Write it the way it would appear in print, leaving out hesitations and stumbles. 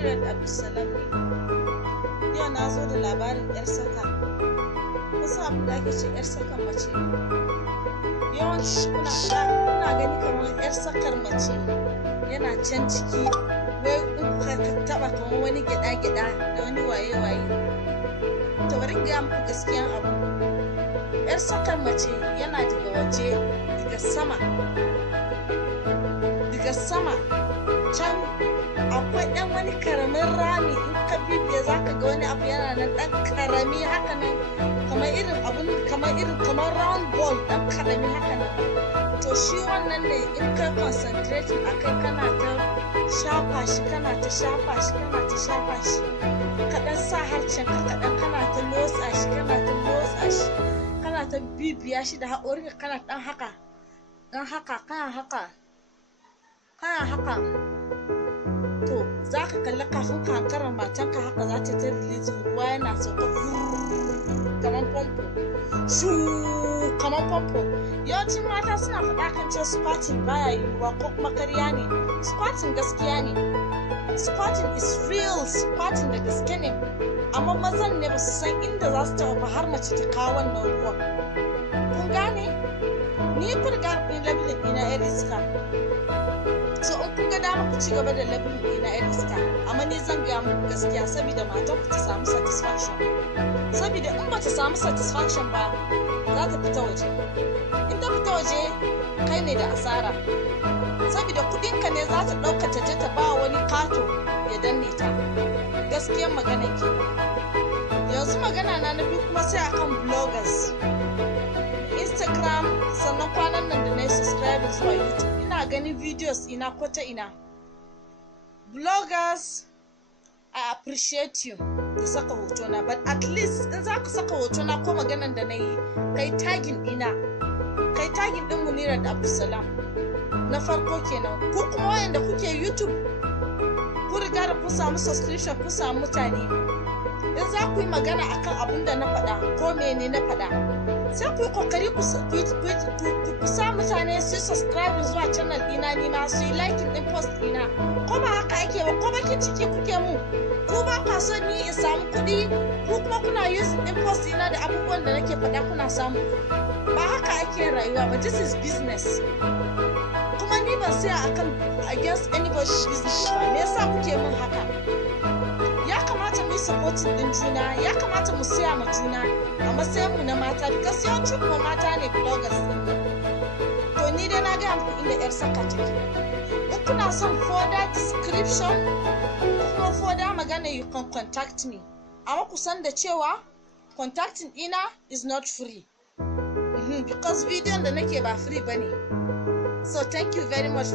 muneerat Abdussalam ne. Yau na zo da labarin 'yar saka. Wasu abin da ake ce 'yar sakan mace. Yawanci kuna gani kamar 'yar sakar mace yana can ciki, wai ka taba kamar wani gyaɗa-gyaɗa da wani waye-waye. To bari in gaya muku gaskiyan abu. 'Yar sakar mace yana daga waje, daga sama can akwai ɗan wani karamin rami, in ka bibiya za ka ga wani abu yana nan ɗan karami haka nan, kamar round ball ɗan karami haka nan. To shi wannan ne in ka concentrating a kai, kana ta shafa shi kaɗan sa harshen ka kaɗan, kana ta lotsa shi kana ta bibiya shi da haƙorinka, kana ɗan haka kana haka. To za ka kalli kafin ka hankara matanka haka za ta release ruwa yana sauka kamar famfo. Yawancin mata suna faɗa kan cewa squatting baya yiwuwa, ko kuma karya ne. Squatting gaskiya ne, squatting is real, squatting da gaske ne, amma mazan ne ba su san inda za su taɓa har mace ta kawo wannan ruwan. Kun gane? Ni kun riga kun labelin ɗina 'yar iska, so in kun ga dama ku ci gaba da labelin ɗina 'yar iska, amma ni zan gaya muku gaskiya saboda matan ku ta samu satisfaction. Saboda in ba ta samu satisfaction ba, za ta fita waje. In ta fita waje, kai ne da asara, saboda kudinka ne za ta ɗauka ta je ta ba wani kato ya danne ta. Gaskiyar magana ke. Yanzu magana na biyu kuma sai akan bloggers, Instagram, sannan kwanan nan da na yi subscribe zuwa YouTube, ina ganin videos ina ko ta ina. Bloggers, I appreciate you da saka hotona, but at least in za ku saka hotona ko maganan da na yi, kai tagin ɗina, kai tagin ɗin muneerat Abdussalam na farko kenan. Ku kuma wayanda kuke YouTube, ku riga da kun samu subscription, kun samu mutane, in za ku yi magana akan abin da na faɗa ko mene na faɗa, sai ku yi kokari ku sa mutane su subscribe zuwa channel ɗina, ni ma su yi liking ɗin post ɗina. Ko ba haka ake ba, ko bakin ciki kuke mu, ku ba kwa son ni in samu kuɗi, ku kuma kuna using ɗin post ɗina da abubuwan da nake faɗa kuna samu. Ba haka ake rayuwa ba, this is business. Kuma ni ban saya akan against anybody's business ba. Me yasa kuke min haka? Ya kamata mu yi supporting din juna, ya kamata mu siya ma juna a matsayin mu na mata, because yawanci kuma mata ne bloggers din. To ni dai na gaya muku inda 'yar saka take. In kuna son further description ko kuma further magana, you can contact me. Amma ku san da cewa contacting ina is not free, because video da nake ba free bane. So thank you very much.